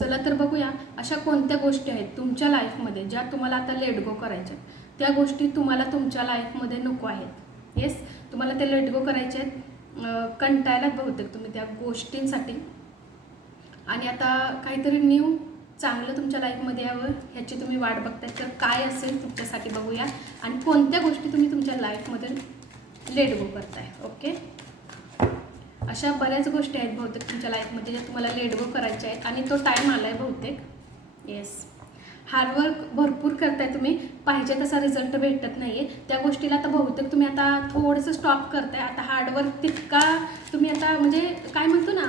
चला तर बघूया अशा कोणत्या गोष्टी आहेत तुमच्या लाईफमध्ये ज्या तुम्हाला आता लेट गो करायच्या आहेत. त्या गोष्टी तुम्हाला तुमच्या लाईफमध्ये नको आहेत. येस तुम्हाला ते लेट गो करायचे आहेत. कंटायला बहुतेक तुम्ही त्या गोष्टींसाठी. आणि आता काहीतरी न्यू चांगलं तुमच्या लाईफमध्ये यावं ह्याची तुम्ही वाट बघताय. तर काय असेल तुमच्यासाठी बघूया. आणि कोणत्या गोष्टी तुम्ही तुमच्या लाईफमध्ये लेट गो करताय? ओके अशा बऱ्याच गोष्टी आहेत बहुतेक तुमच्या लाईफमध्ये ज्या तुम्हाला लेट गो करायच्या आहेत. आणि तो टाईम आला आहे बहुतेक येस हार्डवर्क भरपूर करताय तुम्ही. पाहिजे तसा रिझल्ट भेटत नाही आहे त्या गोष्टीला आता बहुतेक तुम्ही आता थोडंसं स्टॉप करताय. आता हार्डवर्क तितका तुम्ही आता म्हणजे काय म्हणतो ना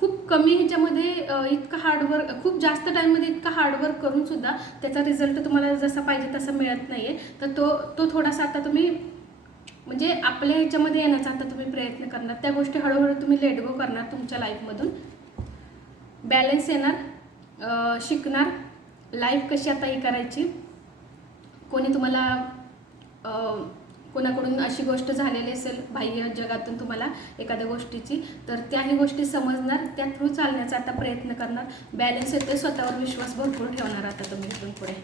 खूप कमी ह्याच्यामध्ये इतकं हार्डवर्क खूप जास्त टाईममध्ये इतकं हार्डवर्क करून सुद्धा त्याचा रिझल्ट तुम्हाला जसा पाहिजे तसा मिळत नाही आहे तर तो तो थोडासा आता तुम्ही म्हणजे आपल्या ह्याच्यामध्ये येण्याचा आता तुम्ही प्रयत्न करणार. त्या गोष्टी हळूहळू तुम्ही लेट गो करणार तुमच्या लाईफमधून बॅलन्स येणार शिकणार लाईफ कशी आता हे करायची कोणी तुम्हाला कोणाकडून अशी गोष्ट झालेली असेल बाह्य जगातून तुम्हाला एखाद्या गोष्टीची तर त्याही गोष्टी समजणार त्या थ्रू चालण्याचा आता प्रयत्न करणार. बॅलन्स येते स्वतःवर विश्वास भरपूर ठेवणार आता तुम्ही इथून पुढे.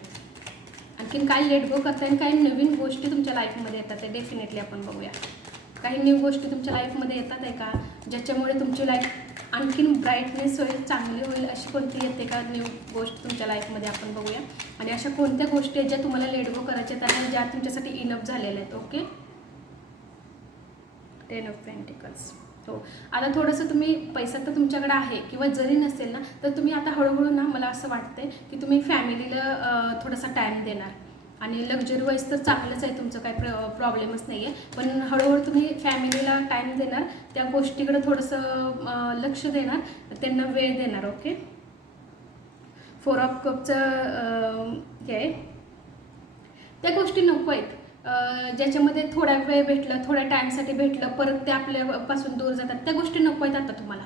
आणखीन काय लेट गो करताय आणि काही नवीन गोष्टी तुमच्या लाईफमध्ये येतात ते डेफिनेटली आपण बघूया. काही न्यू गोष्टी तुमच्या लाईफमध्ये येतात आहे का? ज्याच्यामुळे तुमची लाईफ आणखीन ब्राईटनेस होईल चांगली होईल अशी कोणती येते का न्यू गोष्ट तुमच्या लाईफमध्ये आपण बघूया. आणि अशा कोणत्या गोष्टी आहेत ज्या तुम्हाला लेट गो करायच्या आहेत आणि ज्या तुमच्यासाठी इनअप झालेल्या आहेत? ओके टेन ऑफ पेंटिकल्स हो आता थोडंसं तुम्ही पैसा तर तुमच्याकडे आहे किंवा जरी नसेल ना तर तुम्ही आता हळूहळू ना मला असं वाटतंय की तुम्ही फॅमिलीला थोडासा टाईम देणार. आणि लक्झरी वाईज तर चांगलंच आहे तुमचं काही प्र प्रॉब्लेमच नाही आहे पण हळूहळू तुम्ही फॅमिलीला टाईम देणार त्या गोष्टीकडे थोडंसं लक्ष देणार त्यांना वेळ देणार ओके? फोर ऑफ कपचं हे. आहे त्या गोष्टी नको आहेत. ज्याच्यामध्ये थोडा वेळ भेटलं थोड्या टाईमसाठी भेटलं परत ते आपल्यापासून दूर जातात. त्या गोष्टी नको आहेत आता तुम्हाला.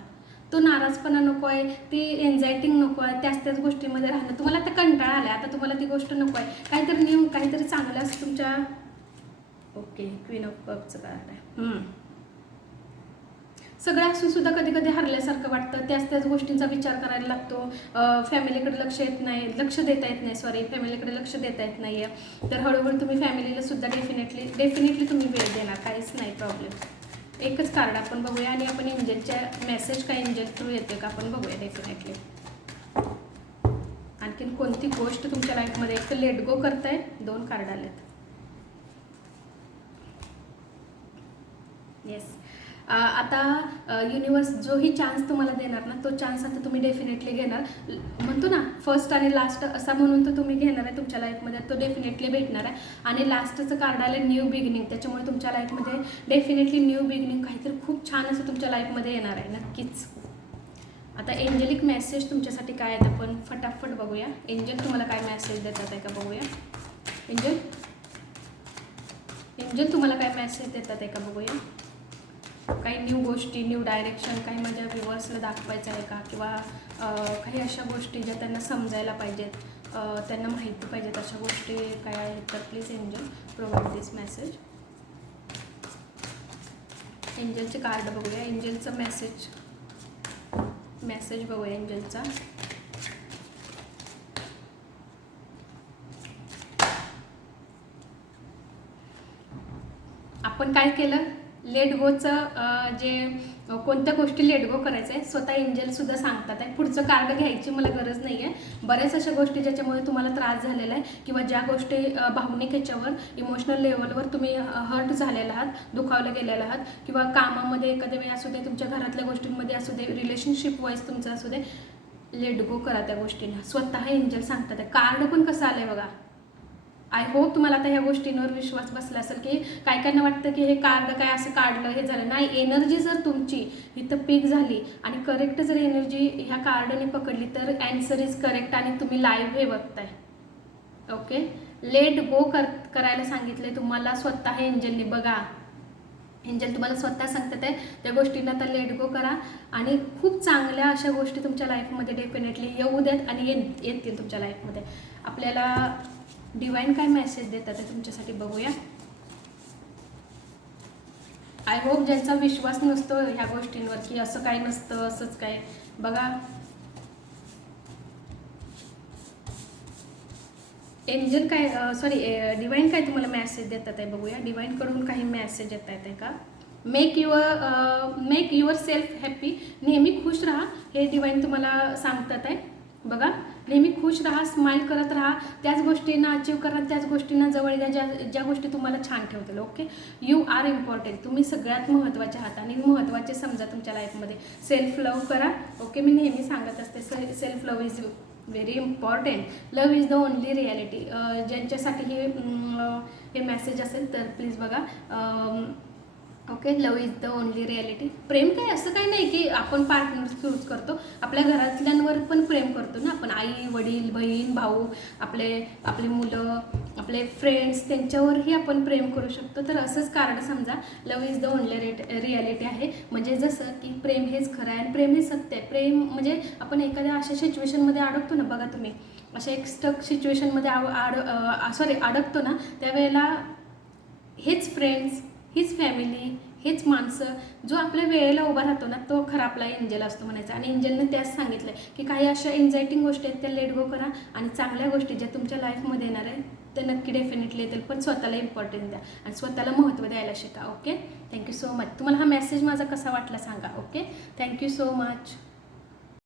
तो नाराजपणा नको आहे ती एन्झायटिंग नको आहे त्याच त्याच गोष्टीमध्ये राहणं. तुम्हाला आता कंटाळा आला आता तुम्हाला ती गोष्ट नको आहे काहीतरी न्यू काहीतरी चांगलं असं तुमच्या ओके क्वीन ऑफ कपचं कार्ड आहे. सगळं असूनसुद्धा कधी कधी हरल्यासारखं वाटतं. त्याच त्याच गोष्टींचा विचार करायला लागतो. फॅमिलीकडे लक्ष येत नाही लक्ष देता येत नाही सॉरी फॅमिलीकडे लक्ष देता येत नाही आहे तर हळूहळू तुम्ही फॅमिलीला सुद्धा डेफिनेटली डेफिनेटली तुम्ही वेळ देणार. काहीच नाही प्रॉब्लेम एकच कार्ड आपण बघूया आणि आपण एंजलच्या मेसेज काय एंजल थ्रू येते का आपण बघूया डेफिनेटली आणखीन कोणती गोष्ट तुमच्या लाईफमध्ये एक तर लेट गो करताय दोन कार्ड आलेत. येस आता युनिवर्स जोही चान्स तुम्हाला देणार ना तो चान्स आता तुम्ही डेफिनेटली घेणार. म्हणतो ना फर्स्ट आणि लास्ट असा म्हणून तर तुम्ही घेणार आहे तुमच्या लाईफमध्ये तो डेफिनेटली भेटणार आहे. आणि लास्टचं कार्ड आलं न्यू बिगिनिंग त्याच्यामुळे तुमच्या लाईफमध्ये डेफिनेटली न्यू बिगिनिंग काहीतरी खूप छान असं तुमच्या लाईफमध्ये येणार आहे नक्कीच. आता एंजलिक मेसेज तुमच्यासाठी काय आहेत आपण फटाफट बघूया. एंजल तुम्हाला काय मेसेज देतात आहे का बघूया. एंजल एंजल तुम्हाला काय मेसेज देतात आहे का बघूया. काही न्यू गोष्टी न्यू डायरेक्शन काही माझ्या व्ह्युअर्सला दाखवायचं आहे का? किंवा काही अशा गोष्टी ज्या त्यांना समजायला पाहिजेत त्यांना माहिती पाहिजेत अशा गोष्टी काय आहेत तर please angel provide this message एंजलचे card बघूया. एंजलचं मेसेज मेसेज बघूया एंजलचा आपण काय केलं? लेट गोचं जे कोणत्या गोष्टी लेट गो करायचं आहे स्वतः एंजलसुद्धा सांगतात. आहे पुढचं कार्ड घ्यायची मला गरज नाही आहे बऱ्याच अशा गोष्टी ज्याच्यामुळे तुम्हाला त्रास झालेला आहे किंवा ज्या गोष्टी भावनिक ह्याच्यावर इमोशनल लेवलवर तुम्ही हर्ट झालेला आहात दुखावले गेलेला आहात किंवा कामामध्ये एखाद्या वेळी असू दे तुमच्या घरातल्या गोष्टींमध्ये असू दे रिलेशनशिप वाईज तुमचं असू दे लेट गो करा त्या गोष्टींना. स्वतः एंजल सांगतात. आहे कार्ड पण कसं आलं आहे बघा. आय होप तुम्हाला आता ह्या गोष्टींवर विश्वास बसला असेल की काय कायना वाटतं की हे कार्ड काय असं काढलं हे झालं. नाही एनर्जी जर तुमची इथं पीक झाली आणि करेक्ट जर एनर्जी ह्या कार्डने पकडली तर ॲन्सर इज करेक्ट आणि तुम्ही लाईव्ह हे बघताय. ओके लेट गो कर करायला सांगितले तुम्हाला स्वतः एंजलनी बघा. एंजल तुम्हाला स्वतः सांगतात आहे त्या गोष्टींना आता लेट गो करा आणि खूप चांगल्या अशा गोष्टी तुमच्या लाईफमध्ये डेफिनेटली येऊ देत आणि ये येतील तुमच्या लाईफमध्ये आपल्याला डिवाईन काय मेसेज देतात ते तुमच्यासाठी बघूया. आय होप ज्यांचा विश्वास नसतो ह्या गोष्टींवर की असं काय नसतं असंच काय. बघा. एंजल काय सॉरी डिवाईन काय तुम्हाला मेसेज देतात आहे बघूया. डिवाईनकडून काही मेसेज येत आहेत आहे का? Make your make your self happy नेहमी खुश राहा हे डिवाईन तुम्हाला सांगतात आहे. बघा. नेहमी खुश राहा स्माईल करत राहा. त्याच गोष्टींना अचीव करा त्याच गोष्टींना जवळ द्या ज्या ज्या गोष्टी तुम्हाला छान ठेवतील. ओके यू आर इम्पॉर्टंट तुम्ही सगळ्यात महत्त्वाचे आहात आणि महत्त्वाचे समजा तुमच्या लाईफमध्ये सेल्फ लव्ह करा. ओके मी नेहमी सांगत असते self love is very important love is the only reality ज्यांच्यासाठी हे हे मेसेज असेल तर प्लीज बघा. Okay love is the only reality प्रेम काय? असं काही नाही की आपण पार्टनर चूज करतो. आपल्या घरातल्यांवर पण प्रेम करतो ना आपण. आई वडील बहीण भाऊ आपले आपली मुलं आपले फ्रेंड्स त्यांच्यावरही आपण प्रेम करू शकतो. तर असंच कारण समजा love is the only rate reality आहे. म्हणजे जसं की प्रेम हेच खरं आहे आणि प्रेम हे सत्य आहे. प्रेम म्हणजे आपण एखाद्या अशा सिच्युएशनमध्ये अडकतो ना बघा तुम्ही. अशा एक स्टक सिच्युएशनमध्ये आव आड सॉरी अडकतो ना त्यावेळेला हेच फ्रेंड्स हीच फॅमिली हेच माणसं जो आपल्या वेळेला उभा राहतो ना तो खरा आपला एंजल असतो म्हणायचा. आणि एंजलने त्याच सांगितलं की काही अशा एन्झायटिंग गोष्टी आहेत त्या लेट गो करा आणि चांगल्या गोष्टी ज्या तुमच्या लाईफमध्ये येणार आहे ते नक्की डेफिनेटली येतील. पण स्वतःला इम्पॉर्टन्स द्या आणि स्वतःला महत्त्व द्यायला शिका ओके थँक्यू सो मच तुम्हाला हा मेसेज माझा कसा वाटला सांगा ओके थँक्यू सो मच